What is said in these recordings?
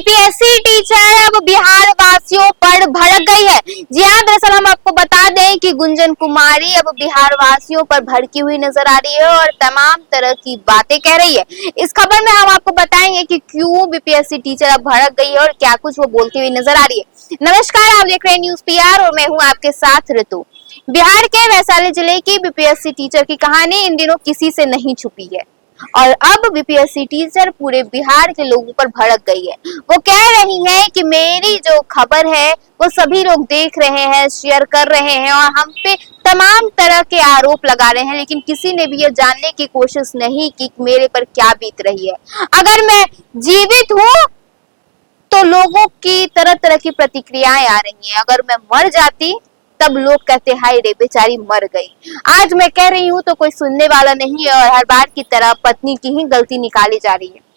BPSC teacher अब बिहार वासियों पर भड़क गई है। जी हाँ, दरअसल हम आपको बता दें कि गुंजन कुमारी अब बिहार वासियों पर भड़की हुई नजर आ रही है और तमाम तरह की बातें कह रही है। इस खबर में हम आपको बताएंगे कि क्यों बीपीएससी टीचर अब भड़क गई है और क्या कुछ वो बोलती हुई नजर आ रही है। नमस्कार, आप देख रहे हैं न्यूज पीआर और मैं हूँ आपके साथ ऋतु। बिहार के वैशाली जिले की बीपीएससी टीचर की कहानी इन दिनों किसी से नहीं छुपी है और अब बीपीएससी टीचर पूरे बिहार के लोगों पर भड़क गई है। वो कह रही है कि मेरी जो खबर है वो सभी लोग देख रहे हैं, शेयर कर रहे हैं और हम पे तमाम तरह के आरोप लगा रहे हैं, लेकिन किसी ने भी ये जानने की कोशिश नहीं की कि मेरे पर क्या बीत रही है। अगर मैं जीवित हूँ तो लोगों की तरह तरह की प्रतिक्रियाएं आ रही हैं, अगर मैं मर जाती तब लोग कहते हाय रे बेचारी मर गई। आज मैं कह रही हूँ तो कोई सुनने वाला नहीं है और हर बार की तरह पत्नी की ही गलती निकाली जा रही है।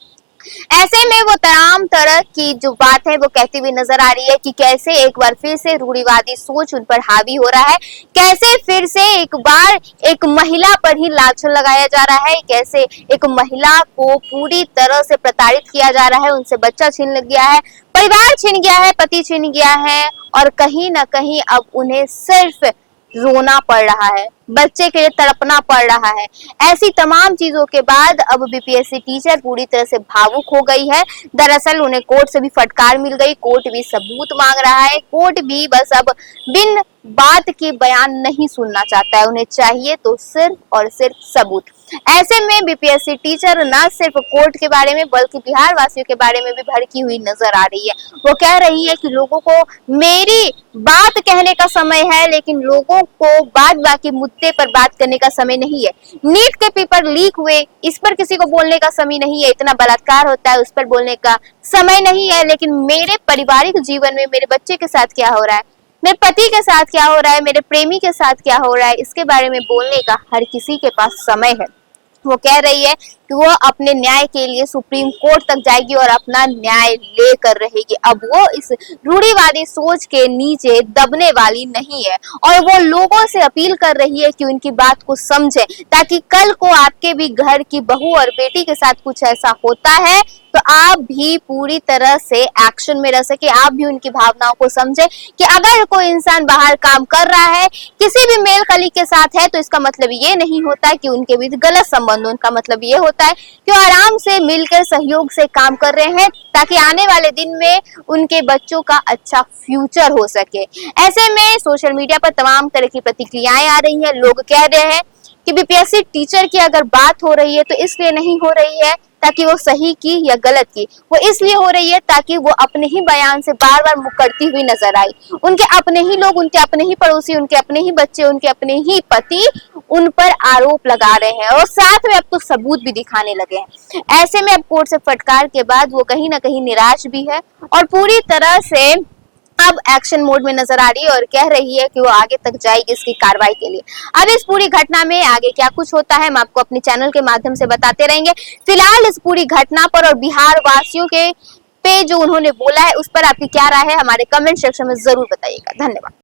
ऐसे में वो तमाम तरह की जो बात है वो कहती हुई नजर आ रही है कि कैसे एक बार फिर से रूढ़िवादी सोच उन पर हावी हो रहा है, कैसे फिर से एक बार एक महिला पर ही लाछन लगाया जा रहा है, कैसे एक महिला को पूरी तरह से प्रताड़ित किया जा रहा है, उनसे बच्चा छीन गया है, परिवार छीन गया है, पति छीन गया है और कहीं ना कहीं अब उन्हें सिर्फ रोना पड़ रहा है, बच्चे के लिए तड़पना पड़ रहा है। ऐसी तमाम चीजों के बाद अब बीपीएससी टीचर पूरी तरह से भावुक हो गई है। दरअसल उन्हें कोर्ट से भी फटकार मिल गई, कोर्ट भी सबूत मांग रहा है, कोर्ट भी बस अब बिन बात के बयान नहीं सुनना चाहता है, उन्हें चाहिए तो सिर्फ और सिर्फ सबूत। ऐसे में बीपीएससी टीचर न सिर्फ कोर्ट के बारे में बल्कि बिहार वासियों के बारे में भी भड़की हुई नजर आ रही है। वो कह रही है कि लोगों को मेरी बात कहने का समय है, लेकिन लोगों को बाद बाकी मुद्दे पर बात करने का समय नहीं है। नीट के पेपर लीक हुए, इस पर किसी को बोलने का समय नहीं है, इतना बलात्कार होता है उस पर बोलने का समय नहीं है, लेकिन मेरे पारिवारिक जीवन में मेरे बच्चे के साथ क्या हो रहा है, मेरे पति के साथ क्या हो रहा है, मेरे प्रेमी के साथ क्या हो रहा है, इसके बारे में बोलने का हर किसी के पास समय है। वो कह रही है कि वो अपने न्याय के लिए सुप्रीम कोर्ट तक जाएगी और अपना न्याय लेकर रहेगी। अब वो इस रूढ़िवादी सोच के नीचे दबने वाली नहीं है और वो लोगों से अपील कर रही है कि उनकी बात को समझे, ताकि कल को आपके भी घर की बहू और बेटी के साथ कुछ ऐसा होता है तो आप भी पूरी तरह से एक्शन में रह सके, आप भी उनकी भावनाओं को समझे कि अगर कोई इंसान बाहर काम कर रहा है किसी भी मेल कलीग के साथ है तो इसका मतलब ये नहीं होता कि उनके बीच गलत संबंध, उनका मतलब ये होता है कि वो आराम से मिलकर सहयोग से काम कर रहे हैं ताकि आने वाले दिन में उनके बच्चों का अच्छा फ्यूचर हो सके। ऐसे में सोशल मीडिया पर तमाम तरह की प्रतिक्रियाएं आ रही हैं। लोग कह रहे हैं कि बीपीएससी टीचर की अगर बात हो रही है तो इसलिए नहीं हो रही है ताकि वो सही की या गलत की, वो इसलिए हो रही है ताकि वो अपने ही बयान से बार बार मुकरती हुई नजर आई। उनके अपने ही लोग, उनके अपने ही पड़ोसी, उनके अपने ही बच्चे, उनके अपने ही पति उन पर आरोप लगा रहे हैं और साथ में अब तो सबूत भी दिखाने लगे हैं। ऐसे में अब कोर्ट से फटकार के बाद वो कहीं ना कहीं निराश भी है और पूरी तरह से अब एक्शन मोड में नजर आ रही है और कह रही है कि वो आगे तक जाएगी इसकी कार्रवाई के लिए। अब इस पूरी घटना में आगे क्या कुछ होता है हम आपको अपने चैनल के माध्यम से बताते रहेंगे। फिलहाल इस पूरी घटना पर और बिहार वासियों के पे जो उन्होंने बोला है उस पर आपकी क्या राय है हमारे कमेंट सेक्शन में जरूर बताइएगा। धन्यवाद।